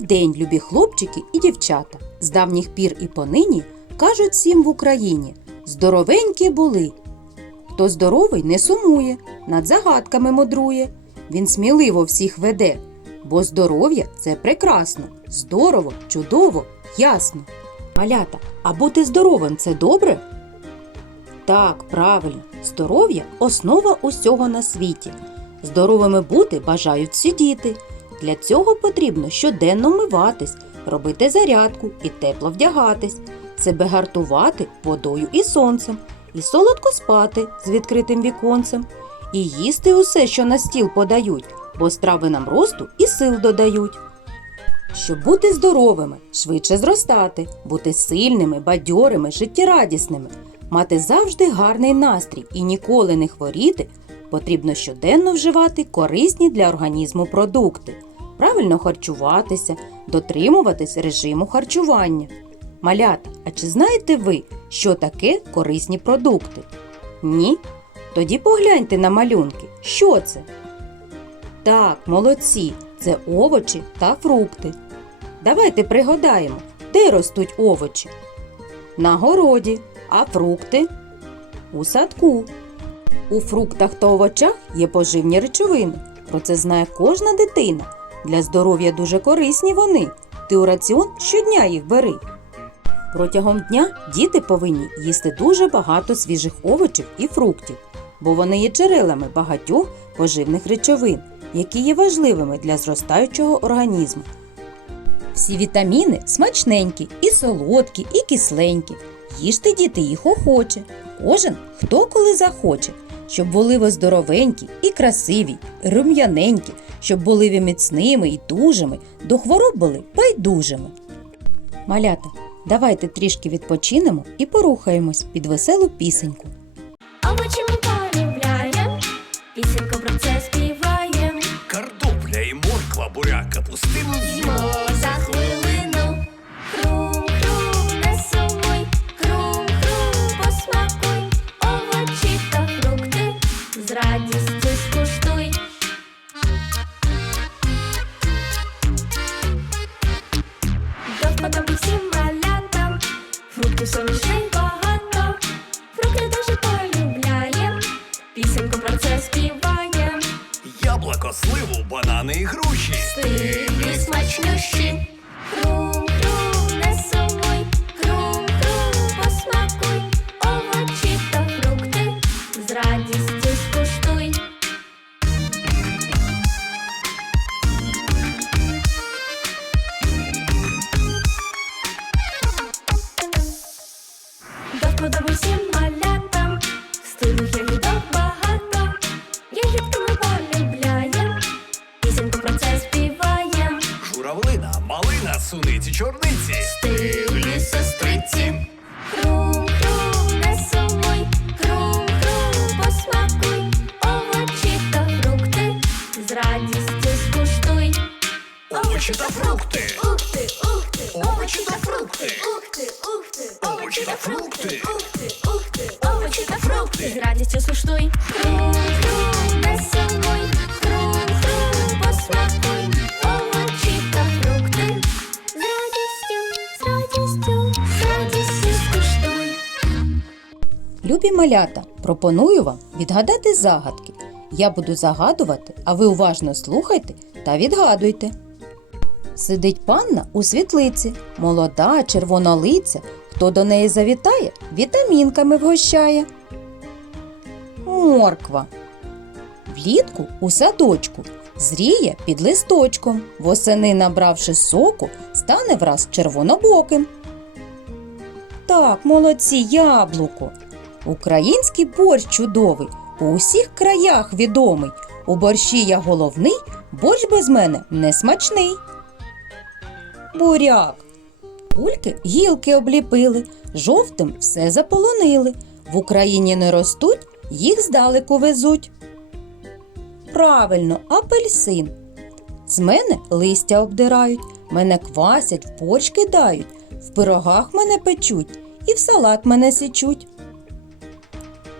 день, любі хлопчики і дівчата. З давніх пір і понині кажуть всім в Україні здоровенькі були. Хто здоровий, не сумує, над загадками мудрує. Він сміливо всіх веде, бо здоров'я це прекрасно, здорово, чудово, ясно. Малята, а бути здоровим це добре? Так, правильно, здоров'я основа усього на світі. Здоровими бути бажають всі діти. Для цього потрібно щоденно миватись, робити зарядку і тепло вдягатись, себе гартувати водою і сонцем, і солодко спати з відкритим віконцем, і їсти усе, що на стіл подають, бо страви нам росту і сил додають. Щоб бути здоровими, швидше зростати, бути сильними, бадьорими, життєрадісними, мати завжди гарний настрій і ніколи не хворіти, потрібно щоденно вживати корисні для організму продукти, правильно харчуватися, дотримуватись режиму харчування. Малята, а чи знаєте ви, що таке корисні продукти? Ні? Тоді погляньте на малюнки. Що це? Так, молодці, це овочі та фрукти. Давайте пригадаємо, де ростуть овочі? На городі, а фрукти? У садку. У фруктах та овочах є поживні речовини. Про це знає кожна дитина. Для здоров'я дуже корисні вони. Ти у раціон щодня їх бери. Протягом дня діти повинні їсти дуже багато свіжих овочів і фруктів, бо вони є джерелами багатьох поживних речовин, які є важливими для зростаючого організму. Всі вітаміни смачненькі, і солодкі, і кисленькі. Їжте діти їх охоче. Кожен хто коли захоче, щоб були ви здоровенькі і красиві, і рум'яненькі, щоб були ви міцними і дужими, до хвороб були байдужими. Малята, давайте трішки відпочинемо і порухаємось під веселу пісеньку. Овочі ми полюбляєм, пісеньку про це співаєм. Картопля і морква, буряк, капустину фруктів багато. Фрукти дуже полюбляєм, пісеньку про це співаєм. яблуко, сливу, банани і груші. Стиглі всім малятам, стильних ягідок багато. Ягідки ми полюбляєм, пісеньку про це співаєм. Журавлина, малина, суниці, чорниці. Овочі та фрукти. Ух ти, ух ти, Овочі та фрукти. Ух ти, ух Овочі та фрукти. Ух ти, ух ти, овочі та фрукти з радістю не сумуй, хрум-хрум, посмакуй. Овочі та фрукти з радістю, з радістю, з радістю скуштуй. Любі малята, пропоную вам відгадати загадки. Я буду загадувати, а ви уважно слухайте та відгадуйте. Сидить панна у світлиці, молода, червонолиця. Хто до неї завітає, вітамінками вгощає. Морква. Влітку у садочку зріє під листочком. Восени, набравши соку, стане враз червонобоким. Так, молодці, яблуко. Український борщ чудовий, по усіх краях відомий. У борщі я головний, борщ без мене не смачний. Буряк. Кульки гілки обліпили, жовтим все заполонили. В Україні не ростуть, їх здалеку везуть. Правильно, апельсин. З мене листя обдирають, мене квасять, в борщ кидають, в пирогах мене печуть і в салат мене січуть.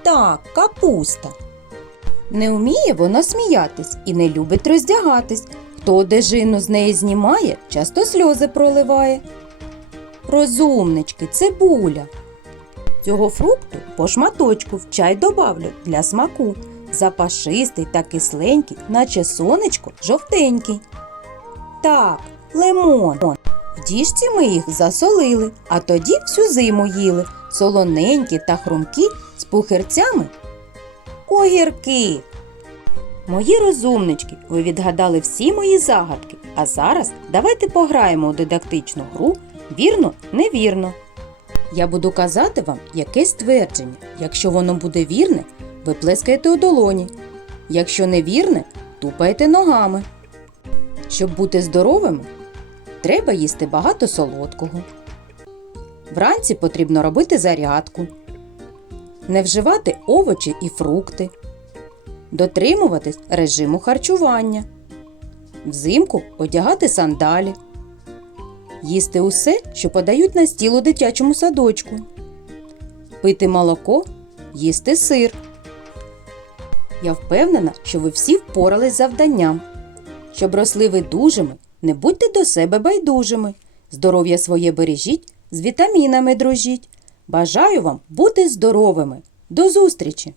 Так, капуста. Не вміє вона сміятись і не любить роздягатись. Хто одежину з неї знімає, часто сльози проливає. Розумнички, цибуля. Цього фрукту по шматочку в чай добавлю для смаку. Запашистий та кисленький, наче сонечко жовтенький. Так, лимон. В діжці ми їх засолили, а тоді всю зиму їли. Солоненькі та хрумкі з пухирцями. Огірки. Мої розумнички, ви відгадали всі мої загадки. А зараз давайте пограємо у дидактичну гру вірно, невірно. Я буду казати вам якесь твердження. Якщо воно буде вірне, ви плескаєте у долоні. Якщо невірне, тупаєте ногами. Щоб бути здоровими, треба їсти багато солодкого. Вранці потрібно робити зарядку, не вживати овочі і фрукти, дотримуватись режиму харчування, взимку одягати сандалі, їсти усе, що подають на стіл у дитячому садочку, пити молоко, їсти сир. Я впевнена, що ви всі впорались з завданням. Щоб росли ви дужими, не будьте до себе байдужими. Здоров'я своє бережіть, з вітамінами дружіть. Бажаю вам бути здоровими. До зустрічі!